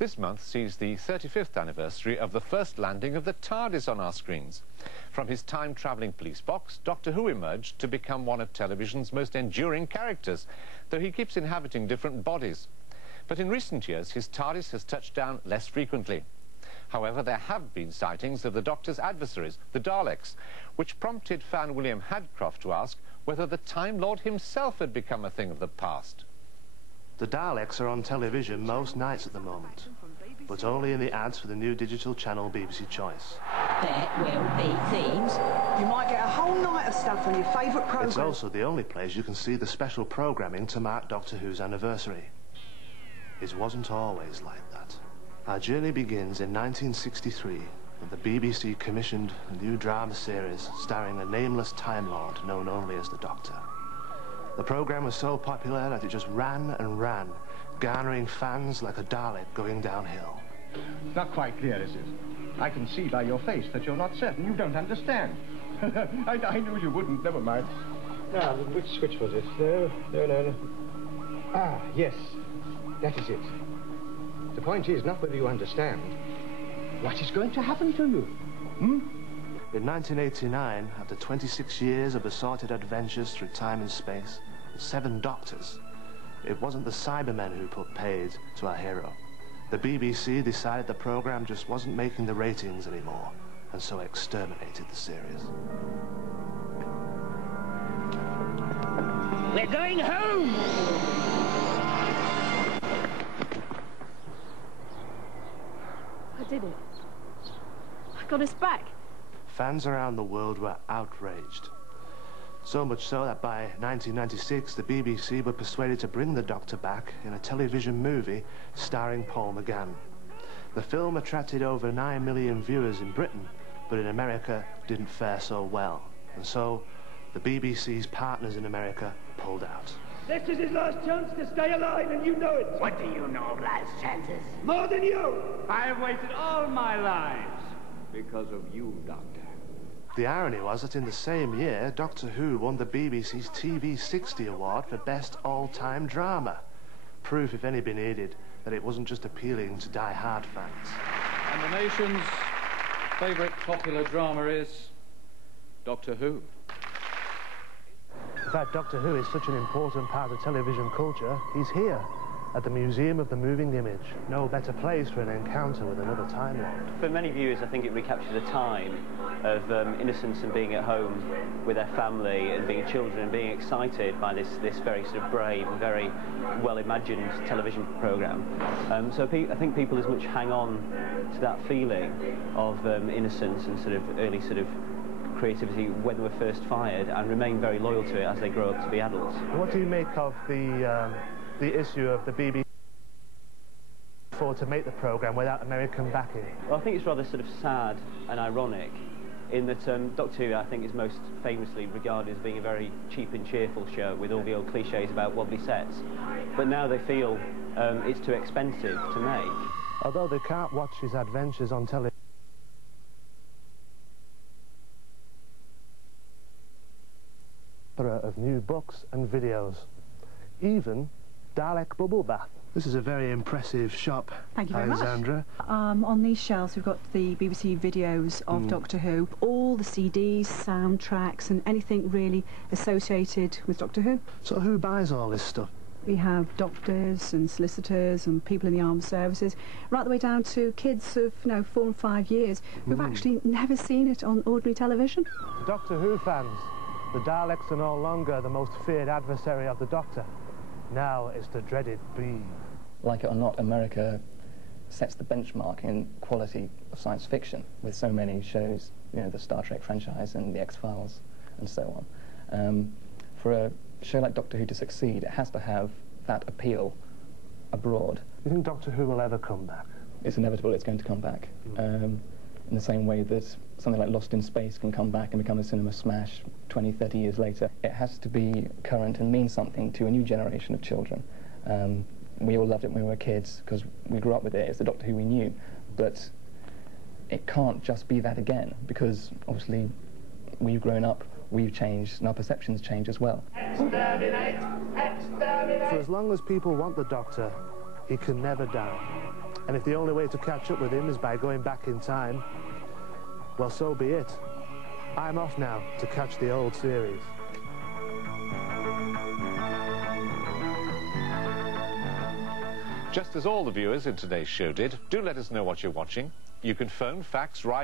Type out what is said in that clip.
This month sees the 35th anniversary of the first landing of the TARDIS on our screens. From his time-travelling police box, Doctor Who emerged to become one of television's most enduring characters, though he keeps inhabiting different bodies. But in recent years, his TARDIS has touched down less frequently. However, there have been sightings of the Doctor's adversaries, the Daleks, which prompted fan William Hadcroft to ask whether the Time Lord himself had become a thing of the past. The Daleks are on television most nights at the moment, but only in the ads for the new digital channel BBC Choice. There will be thieves. You might get a whole night of stuff on your favourite programme. It's also the only place you can see the special programming to mark Doctor Who's anniversary. It wasn't always like that. Our journey begins in 1963, when the BBC commissioned a new drama series starring a nameless Time Lord known only as the Doctor. The programme was so popular that it just ran and ran, garnering fans like a Dalek going downhill. Not quite clear, is it? I can see by your face that you're not certain. You don't understand. I knew you wouldn't. Never mind. Now, which switch was it? No. Ah, yes. That is it. The point is not whether you understand. What is going to happen to you? In 1989, after 26 years of assorted adventures through time and space, with 7 Doctors, it wasn't the Cybermen who put paid to our hero. The BBC decided the programme just wasn't making the ratings anymore, and so exterminated the series. We're going home! I did it. I got us back. Fans around the world were outraged. So much so that by 1996, the BBC were persuaded to bring the Doctor back in a television movie starring Paul McGann. The film attracted over 9 million viewers in Britain, but in America didn't fare so well. And so, the BBC's partners in America pulled out. This is his last chance to stay alive, and you know it. What do you know of last chances? More than you! I have waited all my lives because of you, Doctor. The irony was that in the same year, Doctor Who won the BBC's TV 60 award for Best All-Time Drama. Proof, if any be needed, that it wasn't just appealing to die-hard fans. And the nation's favourite popular drama is Doctor Who. In fact, Doctor Who is such an important part of television culture, he's here, at the Museum of the Moving Image. No better place for an encounter with another Time Lord. For many viewers, I think it recaptures a time of innocence and being at home with their family and being children and being excited by this very sort of brave and very well-imagined television programme. So I think people as much hang on to that feeling of innocence and sort of early sort of creativity when they were first fired and remain very loyal to it as they grow up to be adults. What do you make of the issue of the BBC to make the programme without American backing? Well, I think it's rather sort of sad and ironic in that Doctor Who, I think, is most famously regarded as being a very cheap and cheerful show with all the old cliches about wobbly sets. But now they feel it's too expensive to make. Although they can't watch his adventures on television, of new books and videos, even Dalek Bubble Bath. This is a very impressive shop. Thank you very Alexandra. much. On these shelves we've got the BBC videos of Doctor Who, all the CDs, soundtracks and anything really associated with Doctor Who. So who buys all this stuff? We have doctors and solicitors and people in the armed services, right the way down to kids of 4 and 5 years who've actually never seen it on ordinary television. Doctor Who fans, the Daleks are no longer the most feared adversary of the Doctor. Now it's the dreaded Bee. Like it or not, America sets the benchmark in quality of science fiction with so many shows, the Star Trek franchise and the X-Files and so on. For a show like Doctor Who to succeed, it has to have that appeal abroad. Do you think Doctor Who will ever come back? It's inevitable it's going to come back. In the same way that something like Lost in Space can come back and become a cinema smash 20, 30 years later. It has to be current and mean something to a new generation of children. We all loved it when we were kids because we grew up with it. It's the Doctor Who we knew. But it can't just be that again because obviously we've grown up, we've changed, and our perceptions change as well. For as long as people want the Doctor, he can never die. And if the only way to catch up with him is by going back in time, well, so be it. I'm off now to catch the old series. Just as all the viewers in today's show did, do let us know what you're watching. You can phone, fax, write